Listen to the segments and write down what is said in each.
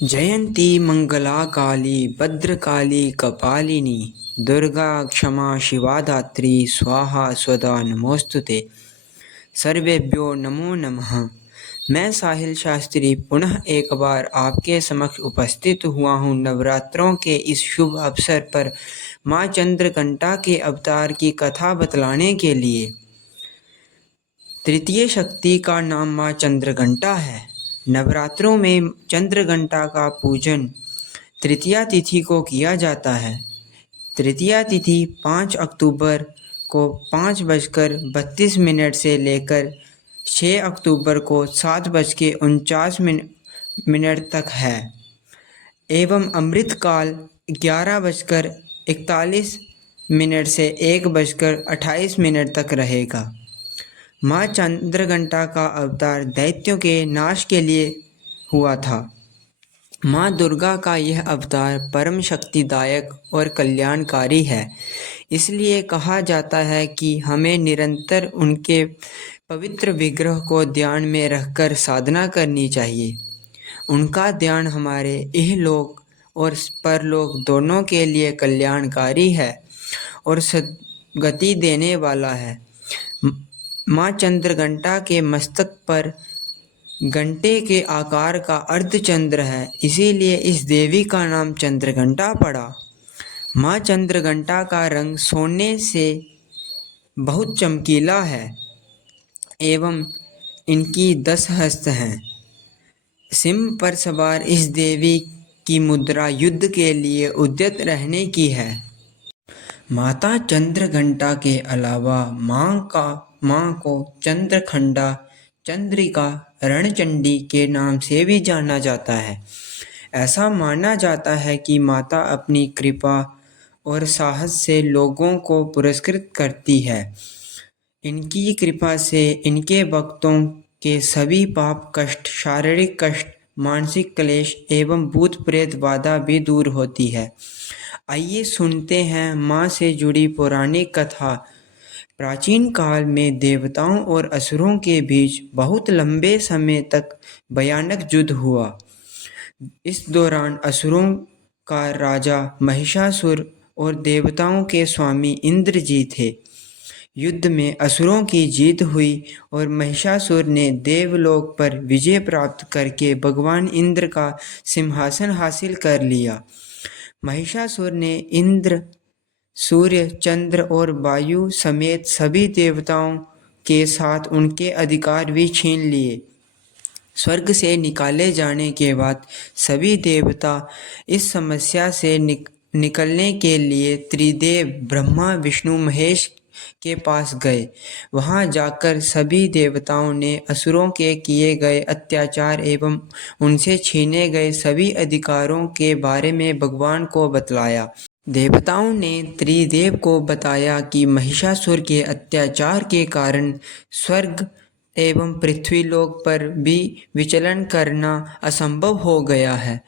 जयंती मंगला काली भद्रकाली कपालिनी दुर्गा क्षमा शिवा धात्री स्वाहा स्वदा नमोस्तुते। सर्वेभ्यो नमो नमः। मैं साहिल शास्त्री पुनः एक बार आपके समक्ष उपस्थित हुआ हूँ नवरात्रों के इस शुभ अवसर पर माँ चंद्रघंटा के अवतार की कथा बतलाने के लिए। तृतीय शक्ति का नाम माँ चंद्रघंटा है। नवरात्रों में चंद्रघंटा का पूजन तृतीया तिथि को किया जाता है। तृतीया तिथि 5 अक्टूबर को 5:32 से लेकर 6 अक्टूबर को 7:49 तक है एवं अमृतकाल 11:41 से 1:28 तक रहेगा। माँ चंद्रघंटा का अवतार दैत्यों के नाश के लिए हुआ था। माँ दुर्गा का यह अवतार परम शक्तिदायक और कल्याणकारी है। इसलिए कहा जाता है कि हमें निरंतर उनके पवित्र विग्रह को ध्यान में रखकर साधना करनी चाहिए। उनका ध्यान हमारे इहलोक और परलोक दोनों के लिए कल्याणकारी है और सद्गति देने वाला है। माँ चंद्रघंटा के मस्तक पर घंटे के आकार का अर्धचंद्र है, इसीलिए इस देवी का नाम चंद्रघंटा पड़ा। माँ चंद्रघंटा का रंग सोने से बहुत चमकीला है एवं इनकी 10 हस्त हैं। सिंह पर सवार इस देवी की मुद्रा युद्ध के लिए उद्यत रहने की है। माता चंद्रघंटा के अलावा माँ को चंद्रखंडा, चंद्रिका, रणचंडी के नाम से भी जाना जाता है। ऐसा माना जाता है कि माता अपनी कृपा और साहस से लोगों को पुरस्कृत करती है। इनकी कृपा से इनके भक्तों के सभी पाप कष्ट, शारीरिक कष्ट, मानसिक क्लेश एवं भूत प्रेत बाधा भी दूर होती है। आइए सुनते हैं माँ से जुड़ी पौराणिक कथा। प्राचीन काल में देवताओं और असुरों के बीच बहुत लंबे समय तक भयानक युद्ध हुआ। इस दौरान असुरों का राजा महिषासुर और देवताओं के स्वामी इंद्र जी थे। युद्ध में असुरों की जीत हुई और महिषासुर ने देवलोक पर विजय प्राप्त करके भगवान इंद्र का सिंहासन हासिल कर लिया। महिषासुर ने इंद्र, सूर्य, चंद्र और वायु समेत सभी देवताओं के साथ उनके अधिकार भी छीन लिए। स्वर्ग से निकाले जाने के बाद सभी देवता इस समस्या से निकलने के लिए त्रिदेव ब्रह्मा, विष्णु, महेश के पास गए। वहां जाकर सभी देवताओं ने असुरों के किए गए अत्याचार एवं उनसे छीने गए सभी अधिकारों के बारे में भगवान को बतलाया। देवताओं ने त्रिदेव को बताया कि महिषासुर के अत्याचार के कारण स्वर्ग एवं पृथ्वीलोक पर भी विचलन करना असंभव हो गया है।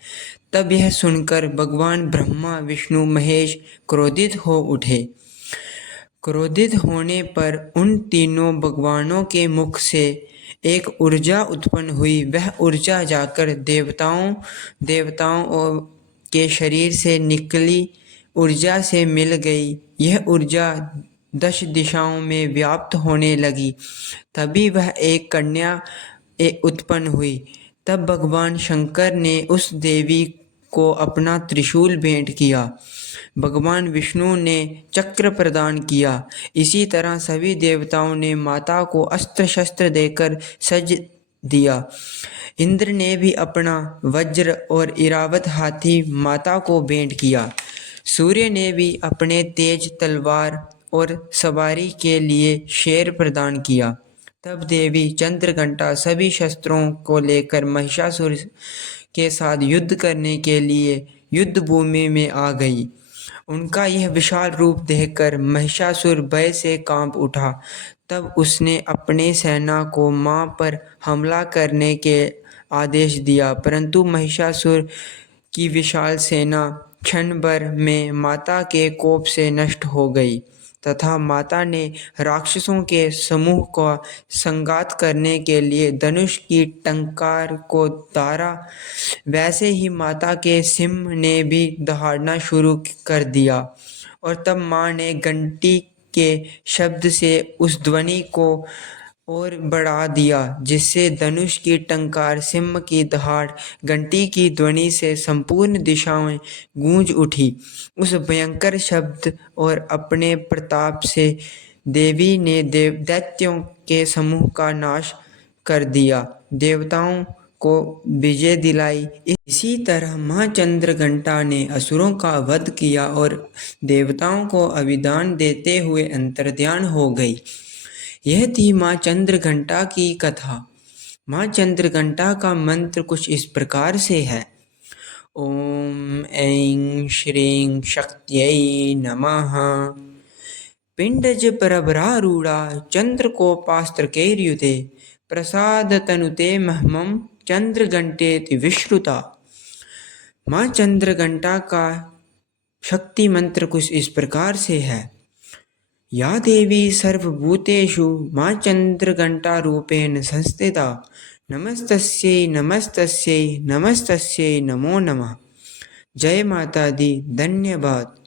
तब यह सुनकर भगवान ब्रह्मा, विष्णु, महेश क्रोधित हो उठे। क्रोधित होने पर उन तीनों भगवानों के मुख से एक ऊर्जा उत्पन्न हुई। वह ऊर्जा जाकर देवताओं के शरीर से निकली ऊर्जा से मिल गई। यह ऊर्जा 10 दिशाओं में व्याप्त होने लगी। तभी वह एक कन्या उत्पन्न हुई। तब भगवान शंकर ने उस देवी को अपना त्रिशूल भेंट किया। भगवान विष्णु ने चक्र प्रदान किया। इसी तरह सभी देवताओं ने माता को अस्त्र शस्त्र देकर सज दिया। इंद्र ने भी अपना वज्र और इरावत हाथी माता को भेंट किया। सूर्य ने भी अपने तेज तलवार और सवारी के लिए शेर प्रदान किया। तब देवी चंद्रघंटा सभी शस्त्रों को लेकर महिषासुर के साथ युद्ध करने के लिए युद्ध भूमि में आ गई। उनका यह विशाल रूप देखकर महिषासुर भय से कांप उठा। तब उसने अपने सेना को मां पर हमला करने के आदेश दिया, परंतु महिषासुर की विशाल सेना क्षण भर में माता के कोप से नष्ट हो गई। तथा माता ने राक्षसों के समूह का संघात करने के लिए धनुष की टंकार को दहाड़ा, वैसे ही माता के सिंह ने भी दहाड़ना शुरू कर दिया। और तब माँ ने घंटी के शब्द से उस ध्वनि को और बढ़ा दिया, जिससे धनुष की टंकार, सिंह की दहाड़, घंटी की ध्वनि से संपूर्ण दिशाएं गूंज उठी। उस भयंकर शब्द और अपने प्रताप से देवी ने दैत्यों के समूह का नाश कर दिया, देवताओं को विजय दिलाई। इसी तरह माँ चंद्रघंटा ने असुरों का वध किया और देवताओं को अभिदान देते हुए अंतर्ध्यान हो गई। यह थी माँ चंद्रघंटा की कथा। माँ चंद्रघंटा का मंत्र कुछ इस प्रकार से है। ओम ऐं श्रीं शक्त्यै नमः। पिंडज परभरारूढ़ा चंद्रकोपास्त्रकैर्युते प्रसादतनुते महमं चंद्रघंटेति विश्रुता। माँ चंद्रघंटा का शक्ति मंत्र कुछ इस प्रकार से है। या देवी सर्वभूतेषु माँ चंद्रघंटा रूपेण संस्थिता। नमस्तस्यै नमस्तस्यै नमस्तस्यै नमो नमः। जय माता दी। धन्यवाद।